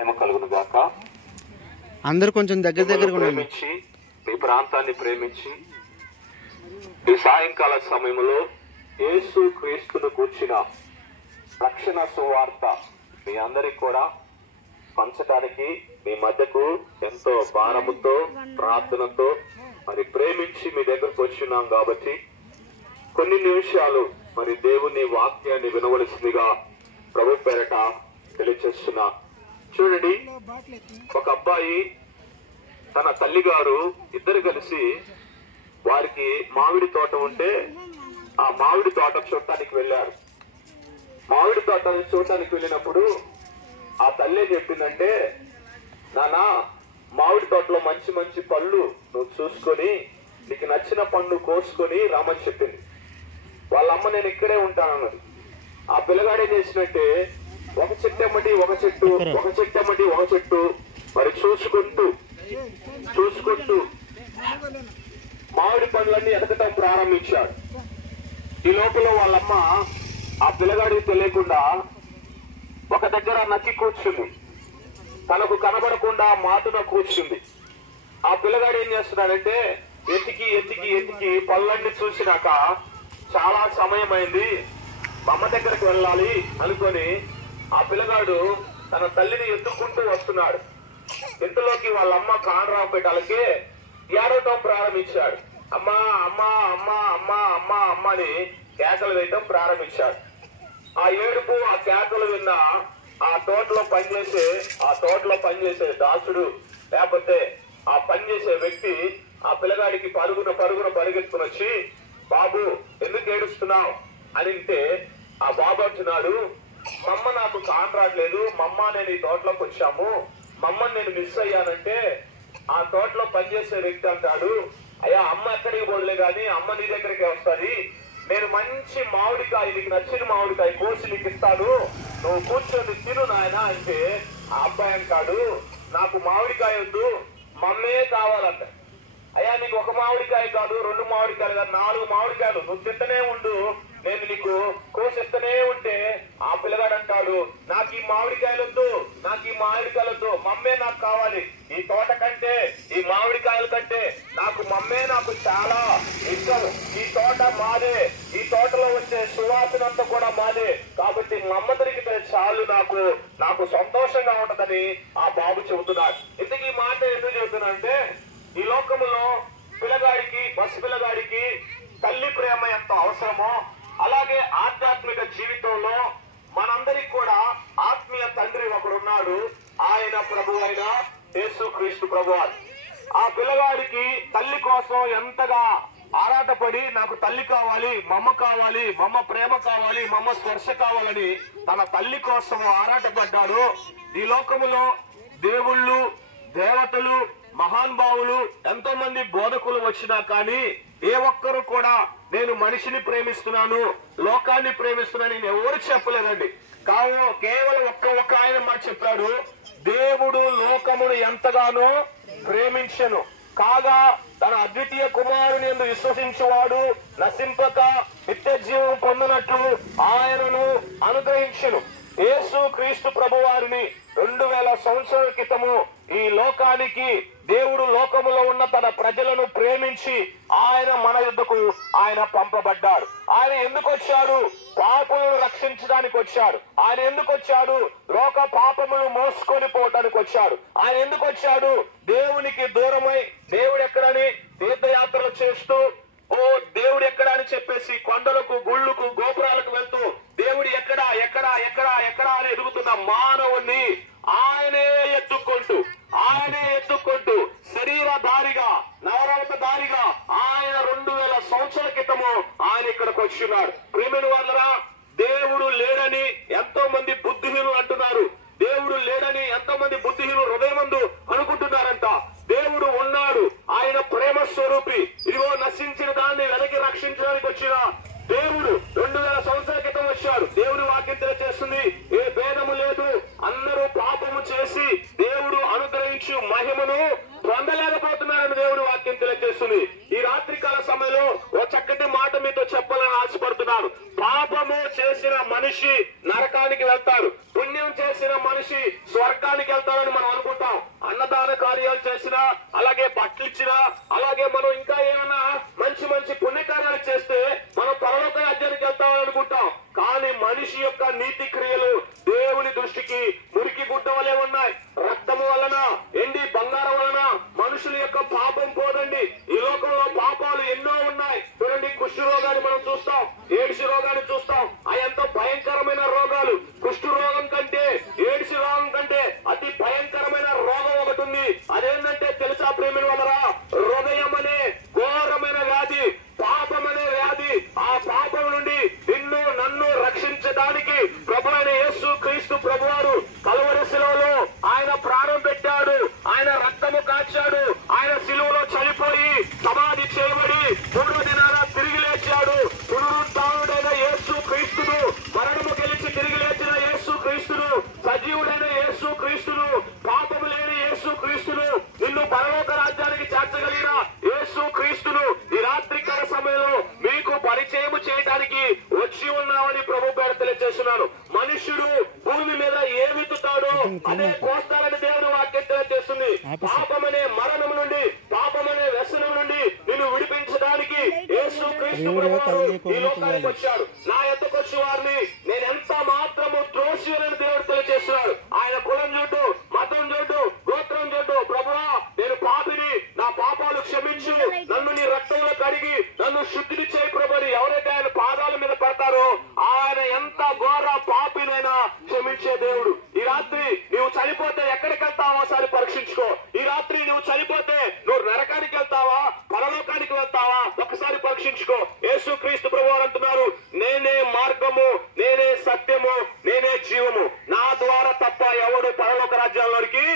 మహిమ కలుగును గాక. అందరూ కొంచెం దగ్గర ప్రేమించి మీ ప్రాంతాన్ని ప్రేమించి ఈ సాయంకాల సమయంలో యేసు క్రీస్తును కూర్చిన రక్షణ సువార్త మీ అందరికి కూడా పంచడానికి మీ మధ్యకు ఎంతో భారముతో ప్రార్థనతో మరి ప్రేమించి మీ దగ్గరకు వచ్చినాం కాబట్టి కొన్ని నిమిషాలు మరి దేవుని వాక్యాన్ని వినవలసిందిగా ప్రభు పేరట తెలియచేస్తున్నా. చూడండి, ఒక అబ్బాయి తన తల్లిగారు ఇద్దరు కలిసి వారికి మామిడి తోట ఉంటే ఆ మామిడి తోట చూడటానికి వెళ్ళారు. మామిడి తోటని చూడటానికి వెళ్ళినప్పుడు ఆ తల్లి చెప్పిందంటే, నానా మామిడి తోటలో మంచి మంచి పళ్ళు నువ్వు చూసుకొని నీకు నచ్చిన పండు కోసుకొని రామని చెప్పింది. వాళ్ళ అమ్మ నేను ఇక్కడే ఉంటానన్నది. ఆ పిల్లగాడే చేసినట్టే ఒక చెట్టు ఎమ్మటి ఒక చెట్టు, ఒక చెట్టు ఎమ్మటి ఒక చెట్టు మరి చూసుకుంటూ మామిడి పండ్లన్నీ ఎదగటం ప్రారంభించాడు. ఈ లోపల వాళ్ళమ్మ ఆ పిల్లగాడికి తెలియకుండా ఒక దగ్గర నక్కి కూర్చుంది. తనకు కనబడకుండా మాటున కూర్చుంది. ఆ పిల్లగాడు ఏం చేస్తున్నాడంటే ఎతికి ఎతికి ఎతికి పళ్ళన్నీ చూసినాక చాలా సమయం అయింది, అమ్మ దగ్గరకు వెళ్ళాలి అనుకొని ఆ పిల్లగాడు తన తల్లిని ఎత్తుకుంటూ వస్తున్నాడు. ఇంతలోకి వాళ్ళ అమ్మ కానరావుపేటలకే ఏడవటం ప్రారంభించాడు. అమ్మా అమ్మా అమ్మా అమ్మా అమ్మా అమ్మని కేకలు వేయటం ప్రారంభించాడు. ఆ ఏడుపు ఆ కేకలు విన్న ఆ తోటలో పనిచేసే దాసుడు లేకపోతే ఆ పనిచేసే వ్యక్తి ఆ పిల్లగాడికి పరుగున పరిగెత్తుకుని వచ్చి, బాబు ఎందుకు ఏడుస్తున్నావు అని అంటే ఆ బాబు అంటున్నాడు, మమ్మ నాకు కానరాట్లేదు, మమ్మ నేను ఈ తోటలోకి వచ్చాము, మమ్మని నేను మిస్ అయ్యానంటే ఆ తోటలో పనిచేసే వ్యక్తి అంటాడు, అయ్యా అమ్మ ఎక్కడికి పోలే గాని అమ్మ నీ దగ్గరికి వస్తుంది, నేను మంచి మామిడికాయ నీకు నచ్చిన మామిడికాయ కోసి నీకు ఇస్తాను, నువ్వు కూర్చొని తిను నాయన అంటే ఆ అబ్బాయి అంటాడు, నాకు మామిడికాయ వద్దు మమ్మే కావాలంట. అయ్యా నీకు ఒక మామిడికాయ కాదు, 2 మామిడికాయలు కాదు, 4 మామిడికాయలు నువ్వు తింటనే ఉండు, నేను నీకు కోసిస్తూనే ఉంటే ఆ పిల్లగాడు అంటాడు, నాకు ఈ మామిడికాయలు వద్దు మమ్మే నాకు కావాలి, ఈ తోట కంటే ఈ మామిడికాయల కంటే నాకు మమ్మే నాకు చాలా ఇష్టం, ఈ తోట మాదే, ఈ తోటలో వచ్చే సువాసన అంతా కూడా మాదే, కాబట్టి మమ్మ దొరికితే చాలు నాకు సంతోషంగా ఉంటదని ఆ బాబు చెబుతున్నాడు. ఇంతకీ ఈ మాట ఎందుకు చెబుతున్నా అంటే ఈ లోకములో పిల్లగాడికి తల్లి ప్రేమ ఎంత అవసరమో అలాగే ఆధ్యాత్మిక జీవితంలో మనందరికి కూడా ఆత్మీయ తండ్రి ఒకడున్నాడు. ఆయన ప్రభు అయిన యేసు క్రీస్తు ప్రభు. ఆ పిల్లగాడికి తల్లి కోసం ఎంతగా ఆరాటపడి నాకు తల్లి కావాలి, మమ్మ ప్రేమ కావాలి, మమ్మ స్పర్శ కావాలని తన తల్లి కోసం ఆరాటపడ్డాడు. ఈ లోకములో దేవుళ్ళు దేవతలు మహానుభావులు ఎంతో మంది బోధకులు వచ్చినా కానీ ఏ ఒక్కరు కూడా నేను మనిషిని ప్రేమిస్తున్నాను, లోకాన్ని ప్రేమిస్తున్నాను నేను ఎవరు చెప్పలేదండి. కేవలం ఒక్క ఆయన మాట చెప్పాడు, దేవుడు లోకమును ఎంతగానో ప్రేమించెను కాగా తన అద్వితీయ కుమారుని యందు విశ్వసించువాడు నశింపక నిత్య జీవం పొందినట్లు ఆయనను అనుగ్రహించెను. యేసు క్రీస్తు ప్రభువారిని 2000 సంవత్సరాల క్రితము ఈ లోకానికి దేవుడు లోకములో ఉన్న తన ప్రజలను ప్రేమించి ఆయన మన యుద్ధకు ఆయన పంపబడ్డాడు. ఆయన ఎందుకు వచ్చాడు? పాపములను రక్షించడానికి వచ్చాడు. ఆయన ఎందుకు వచ్చాడు? లోక పాపములు మోసుకొని పోవటానికి వచ్చాడు. ఆయన ఎందుకు వచ్చాడు? దేవునికి దూరమై దేవుడు ఎక్కడని తీర్థయాత్రలు చేస్తూ దేవుడు ఎక్కడా అని చెప్పేసి కొండలకు గుళ్ళకు గోపురాలకు వెళ్తూ దేవుడు ఎక్కడా అని ఎదుగుతున్న మానవుణ్ణి ఆయనే ఎత్తుకుంటూ శరీరధారిగా నవరవతధారిగా ఆయన 2000 సంవత్సరాల క్రితము ఆయన ఇక్కడికి వచ్చినాడు. ప్రేమైన వాళ్ళరా, దేవుడు లేడని ఎంతో మంది బుద్ధిహీనులు అంటున్నారు. దేవుడు లేడని ఎంతో మంది బుద్ధిహీనులు హృదయమందు అనుకుంటున్నారంట. దేవుడు ఉన్నాడు, ఆయన ప్రేమ స్వరూపి. ఇదిగో నశించిన దాన్ని వెనక్కి రక్షించడానికి వచ్చిన దేవుడు 2000 సంవత్సరాల క్రితం వచ్చాడు. దేవుడి వాక్యం తెలియజేస్తుంది, ఏ భేదము లేదు, అందరూ పాపము చేసి దేవుడు అనుగ్రహించు మహిమను పొందలేకపోతున్నారని దేవుడి వాక్యం తెలియజేస్తుంది. ఈ రాత్రికాల సమయంలో ఓ చక్కటి మాట మీతో చెప్పాలని ఆశపడుతున్నాను. పాపము చేసిన మనిషి నరకానికి వెళ్తారు, పుణ్యం చేసిన మనిషి స్వర్గానికి వెళ్తారు పాపము లేని యేసు క్రీస్తును, నిన్ను పరలోక రాజ్యానికి చేర్చగలిగిన యేసు క్రీస్తును ఈ రాత్రి కాల సమయంలో మీకు పరిచయం చేయడానికి వచ్చి ఉన్నామని ప్రభు పేరు తెలియజేస్తున్నాను. మనుష్యుడు భూమి మీద ఏ విత్తుతాడో అదే కోస్తారని దేవుని వాక్యం తెలియజేస్తుంది. పాపమనే మరణం నుండి, పాపమనే వ్యసనం నుండి నిన్ను విడిపించడానికి యేసు క్రీస్తు ప్రభువు ఈ లోకానికి వచ్చాడు. నా ఎద్దకు వచ్చి వారిని నేను ఎంత మాత్రము త్రోసివేయనని దేవుడు తెలియజేస్తున్నాడు. ఆయన కులం చూడు, మతం చూడు, గోత్రం చూడు, ప్రభువా నేను పాపిని, నా పాపాలు క్షమించు, నన్ను నీ రక్తంలో కడిగి నన్ను శుద్ధిని చేయి ప్రభుని ఎవరైతే ఆయన పాదాల మీద పడతారో ఆయన ఎంత ఘోర పాపినైనా క్షమించే దేవుడు. ఈ రాత్రి నువ్వు చనిపోతే ఎక్కడికి వెళ్తావో ఒకసారి పరీక్షించుకో. ఈ రాత్రి నువ్వు చనిపోతే నువ్వు నరకానికి వెళ్తావా, పరలోకానికి వెళ్తావా ఒకసారి పరీక్షించుకో. యేసు క్రీస్తు ప్రభువు అంటున్నారు, నేనే మార్గము, నేనే సత్యము, నేనే జీవము, నా ద్వారా తప్ప ఎవడు పరలోక రాజ్యంలోనికి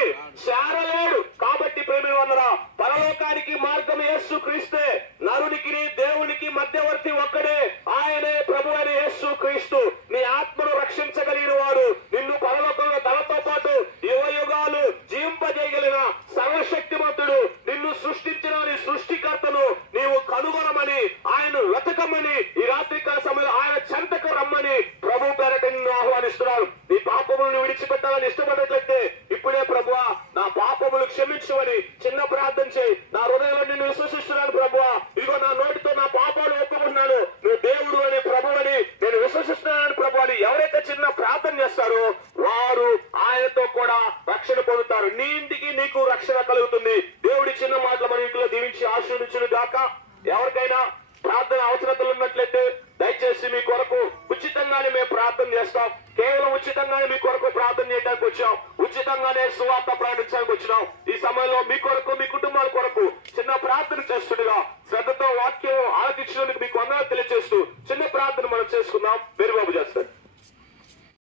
చేరలేడు. కాబట్టి ప్రేమ వల్లరా పరలోకానికి మార్గం యేసు క్రీస్తే. నరునికి దేవునికి మధ్యవర్తి ఒక్కడే, ఆయనే ప్రభు అని యేసు క్రీస్తు. నీ ఆత్మను రక్షించగలిగిన వాడు, నిన్ను పరలోకంలో తనతో పాటు యుగయుగాలు జీవింపజేయగలిగిన సర్వశక్తిమంతుడు, నిన్ను సృష్టించిన నీ సృష్టికర్తను నీవు కనుగొనమని, ఆయన వెతకమని ఈ రాత్రికాల సమయంలో ఆయన చెంతకు రమ్మని ప్రభు పేరట నిన్ను ఆహ్వానిస్తున్నాడు. నీ పాపములను విడిచిపెట్టాలని ఇష్టపడినట్లయితే ఇప్పుడే ప్రభువా నా పాపములు క్షమించమని చిన్న ప్రార్థన చేయి. నా హృదయంలో నిన్ను విశ్వసిస్తున్నాను ప్రభువా, ఇదిగో నా నోటితో నా పాపాలు ఒప్పుకున్నాను, నువ్వు దేవుడు అని ప్రభు అని నేను విశ్వసిస్తున్నాను ప్రభు అని ఎవరైతే చిన్న ప్రార్థన చేస్తారో వారు ఆయనతో కూడా రక్షణ పొందుతారు. నీ ఇంటికి నీకు రక్షణ కలుగుతుంది. దేవుడి చిన్న మాటలు మన ఇంట్లో దీవించి ఆశీర్వదించును గాక. ఎవరికైనా ప్రార్థన అవసరతలు ఉన్నట్లయితే దయచేసి మీ కొరకు ఉచితంగానే మేము ప్రార్థన చేస్తాం. కేవలం ఉచితంగానే మీ కొరకు ప్రార్థన చేయడానికి వచ్చాం, ఉచితంగానే సువార్త ప్రకటించడానికి వచ్చినాం. ఈ సమయంలో మీ కొరకు, మీ కుటుంబాల కొరకు చిన్న ప్రార్థన చేస్తుండగా శ్రద్ధతో వాక్యం ఆలకించినందుకు మీకు వందనాలు తెలియజేస్తూ చిన్న ప్రార్థన మనం చేసుకుందాం. వేరుబాబు చేస్తారు.